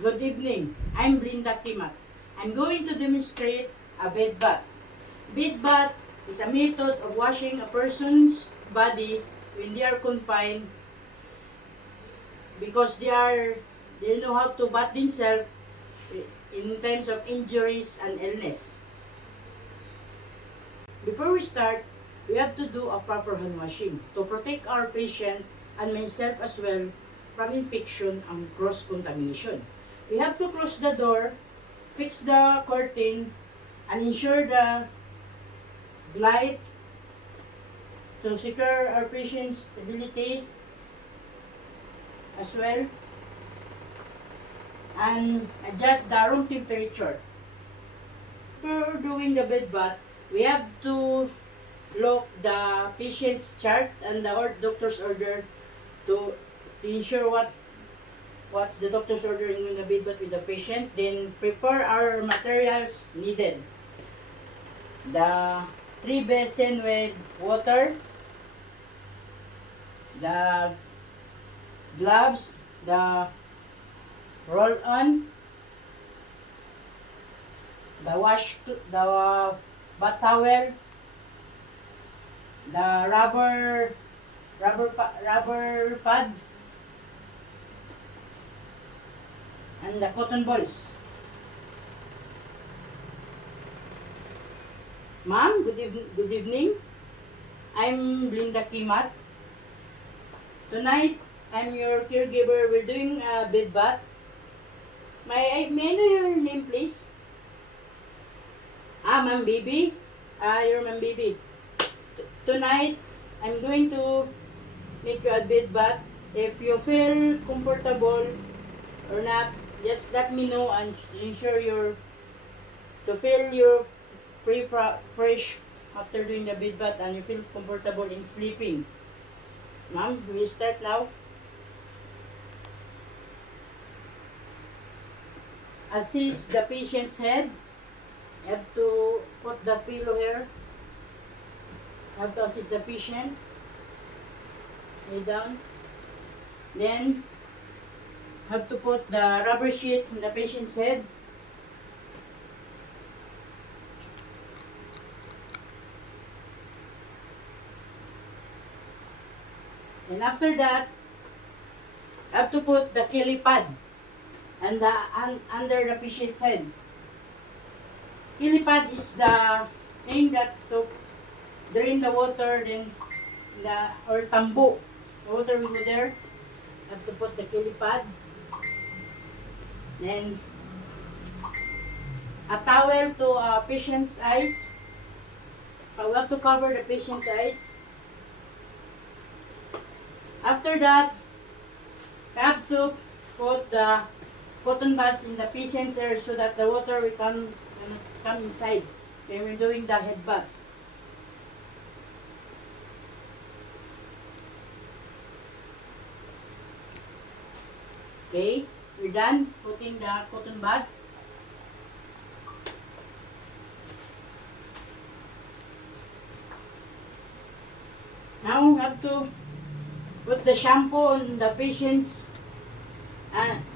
Good evening. I'm Linda Kimat. I'm going to demonstrate a bed bath. Bed bath is a method of washing a person's body when they are confined because they know how to bath themselves in times of injuries and illness. Before we start, we have to do a proper hand washing to protect our patient and myself as well from infection and cross-contamination. We have to close the door, fix the curtain, and ensure the light to secure our patient's stability as well, and adjust the room temperature. Before doing the bed bath, we have to look the patient's chart and the doctor's order to ensure what's the doctor's order in the bed bath with the patient. Then prepare our materials needed. The 3 basin with water, the gloves, the roll-on, the bath towel, the rubber pad, and the cotton balls. Ma'am, good evening. I'm Linda Kimat. Tonight, I'm your caregiver. We're doing a bed bath. May I know your name, please? Ma'am Bibi. You're Ma'am Bibi. Tonight, I'm going to make you a bed bath. If you feel comfortable or not, just let me know and ensure to feel your fresh after doing the bed bath and you feel comfortable in sleeping. Ma'am, we start now. Assist the patient's head. You have to put the pillow here. You have to assist the patient. Lay down. Then, have to put the rubber sheet in the patient's head. And after that, have to put the kili pad and under the patient's head. Kili pad is the thing that to drain the water, then or tambo. The water will go there. Have to put the kili pad. Then a towel to a patient's eyes. We have to cover the patient's eyes. After that, we have to put the cotton buds in the patient's ear so that the water will come inside when we're doing the head bath. Okay, we're done putting the cotton bud. Now we have to put the shampoo on the patient's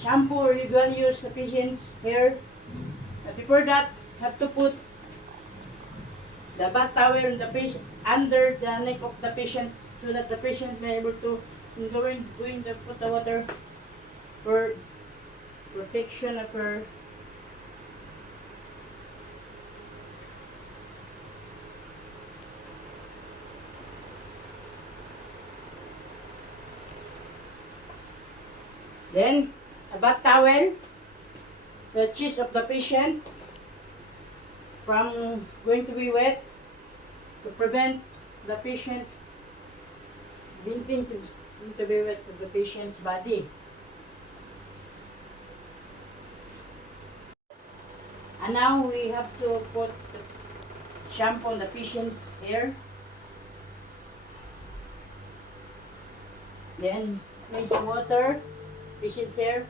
shampoo, or you're going to use the patient's hair. Before that, have to put the bath towel on the patient under the neck of the patient so that the patient may able to going to put the water for protection of her. Then, a bath towel, the chest of the patient from going to be wet to prevent the patient being to be wet of the patient's body. And now we have to put the shampoo on the patient's hair. Then place water, patient's hair.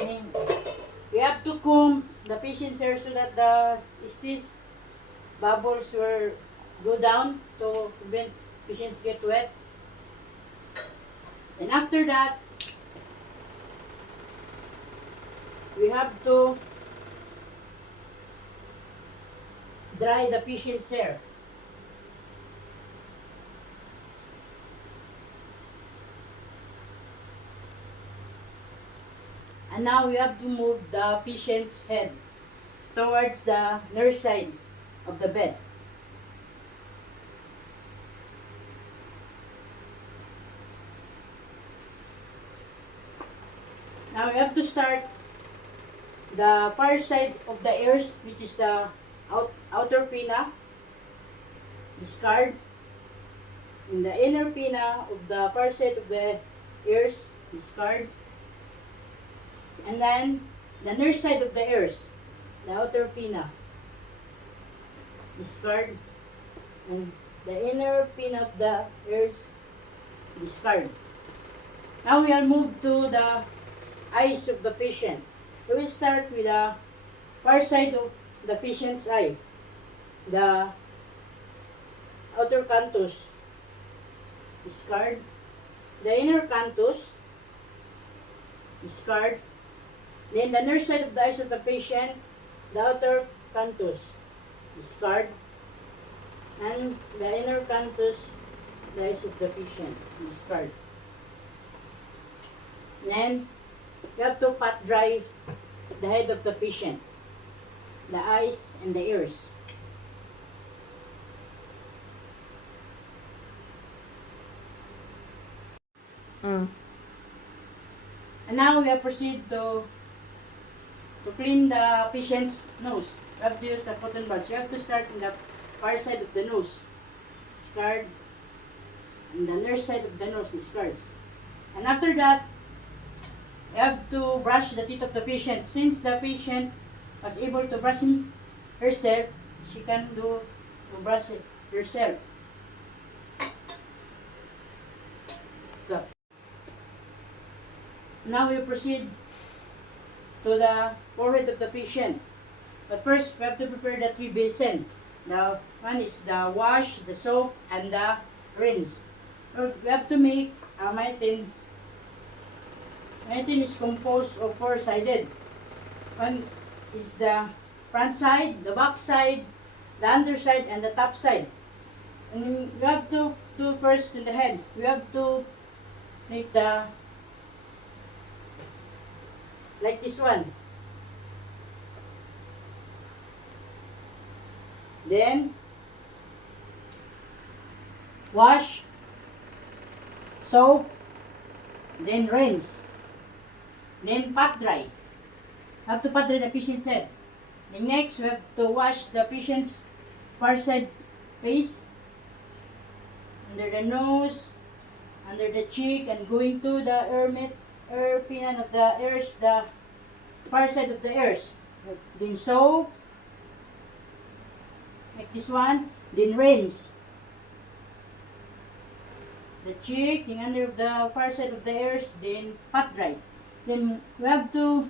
And we have to comb the patient's hair so that the excess bubbles will go down to prevent patients get wet. And after that, we have to dry the patient's hair. And now we have to move the patient's head towards the nurse side of the bed. Now we have to start the far side of the ears, which is the outer pinna, discard. In the inner pinna of the far side of the ears, discard. And then the nurse side of the ears, the outer pinna, discard. And the inner pinna of the ears, discard. Now we will move to the eyes of the patient. We will start with the far side of the patient's eye, the outer canthus, discard. The inner canthus, discard. Then the nurse side of the eyes of the patient, the outer canthus, discard. And the inner canthus, the eyes of the patient, discard. Then you have to pat dry the head of the patient, the eyes and the ears. And now we have proceed to clean the patient's nose. You have to use the cotton buds. You have to start in the far side of the nose, discard, and the nurse side of the nose, discards. And after that, you have to brush the teeth of the patient. Since the patient was able to brush herself, she can do to brush it herself. So, now we proceed to the forehead of the patient. But first, we have to prepare the 3 basin. The one is the wash, the soap, and the rinse. So we have to make a mitten. Mitten is composed of 4-sided. One is the front side, the back side, the underside, and the top side. And we have to do first in the head. We have to make the like this one. Then wash, soap, then rinse, then pat dry. Have to pat dry the patient's head. Then next we have to wash the patient's far side face, under the nose, under the cheek, and going to the ear pinna of the ears, the far side of the ears. Then soap, like this one, then rinse the cheek, then under the far side of the ears, then pat dry. Then we have to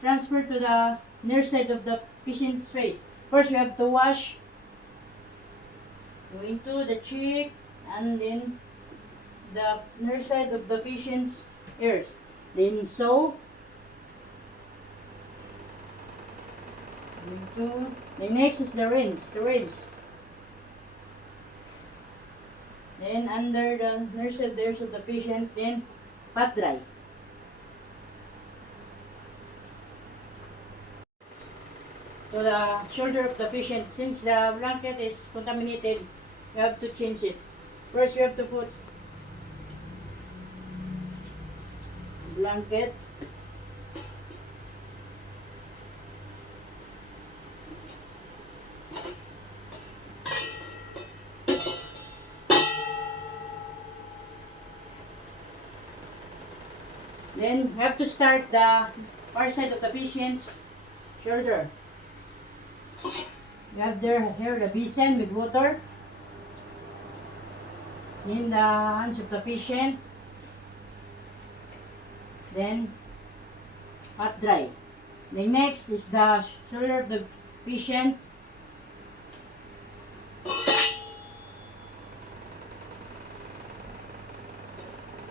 transfer to the near side of the patient's face. First we have to wash, going to the cheek, and then the near side of the patient's ears. Then soap, the next is the rinse, then under the nurse of the ears of the patient, then pat dry. To the shoulder of the patient, since the blanket is contaminated, you have to change it. First you have to put blanket, then we have to start the far side of the patient's shoulder. You have there here the basin with water in the hands of the patient, then pat dry. The next is the shoulder of the patient.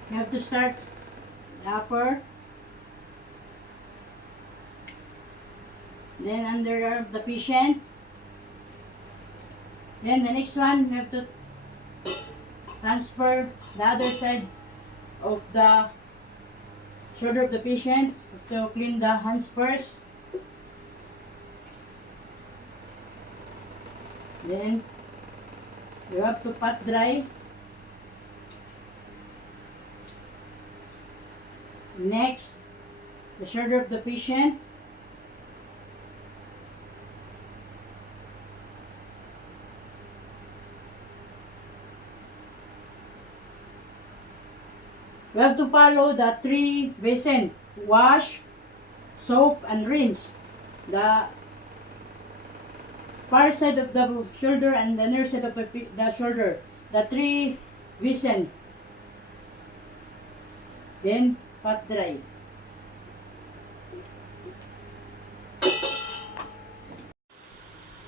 You have to start the upper, Then under the patient. Then the next one, you have to transfer the other side of the shoulder of the patient. You have to clean the hands first. Then you have to pat dry. Next, the shoulder of the patient. We have to follow the 3 basin: wash, soap, and rinse. The far side of the shoulder and the near side of the shoulder. The 3 basin. Then pat dry.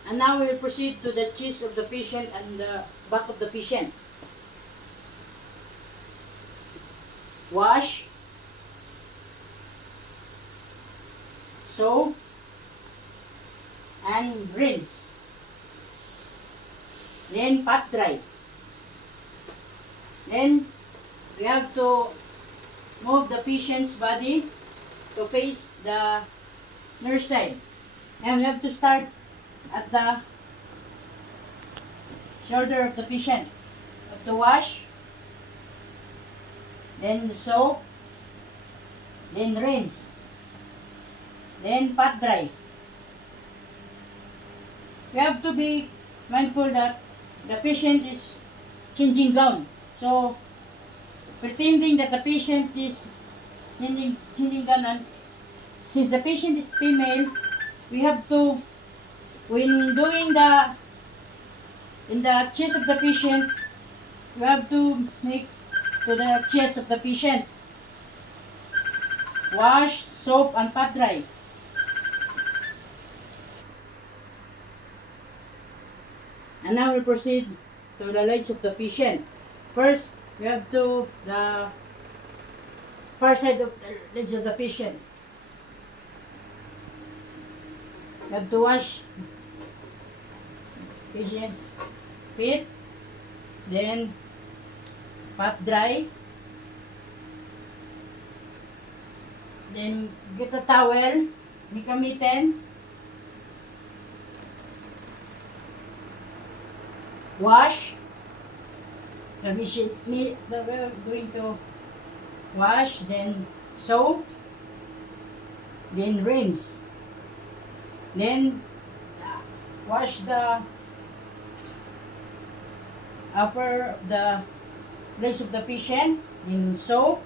And now we will proceed to the chest of the patient and the back of the patient. Wash, soap, and rinse. Then pat dry. Then we have to move the patient's body to face the nurse side. And we have to start at the shoulder of the patient. We have to wash, then soap, then rinse, then pat dry. We have to be mindful that the patient is changing gown. So, pretending that the patient is changing gown, and since the patient is female, we have to, when doing in the chest of the patient, we have to make to the chest of the patient. Wash, soap, and pat dry. And now we proceed to the legs of the patient. First, we have to the far side of the legs of the patient. We have to wash patient's feet, then pat dry, then get a towel, make a mitten, wash the patient. We're going to wash, then soap, then rinse, then wash the upper of the legs of the patient, then soap,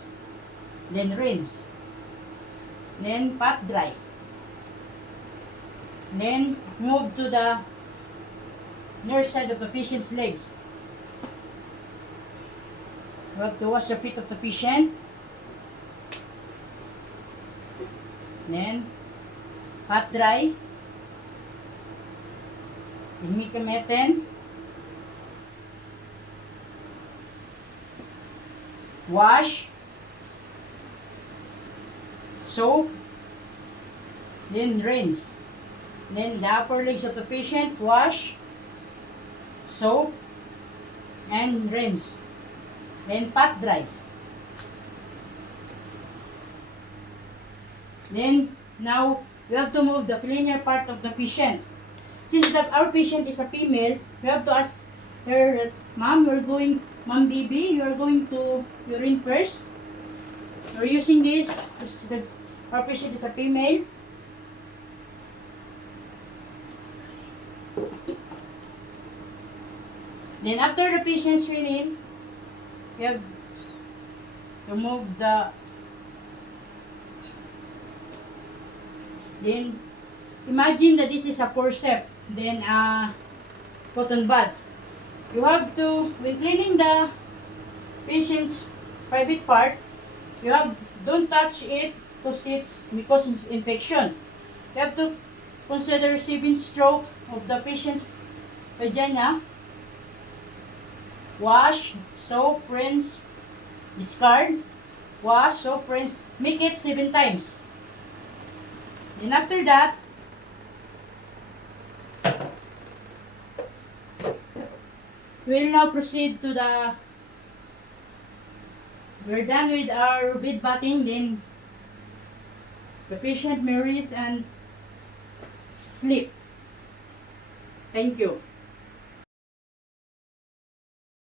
then rinse, then pat dry, then move to the near side of the patient's legs. We have to wash the feet of the patient, then pat dry, then make a mitten, wash, soap, then rinse. Then the upper legs of the patient, wash, soap, and rinse. Then pat dry. Then now we have to move the cleaner part of the patient. Since our patient is a female, we have to ask her, Ma'am, Ma'am baby, you are going to urine first. We're using this because our patient is a female. Then after the patient's urine, we have to move then imagine that this is a forceps, then cotton buds. You have to, when cleaning the patient's private part, don't touch it because it's infection. You have to consider receiving stroke of the patient's vagina. Wash, soap, rinse, discard. Wash, soap, rinse. Make it 7 times. Then after that, We'll now proceed to we're done with our bed batting, then the patient may rest and sleep. Thank you.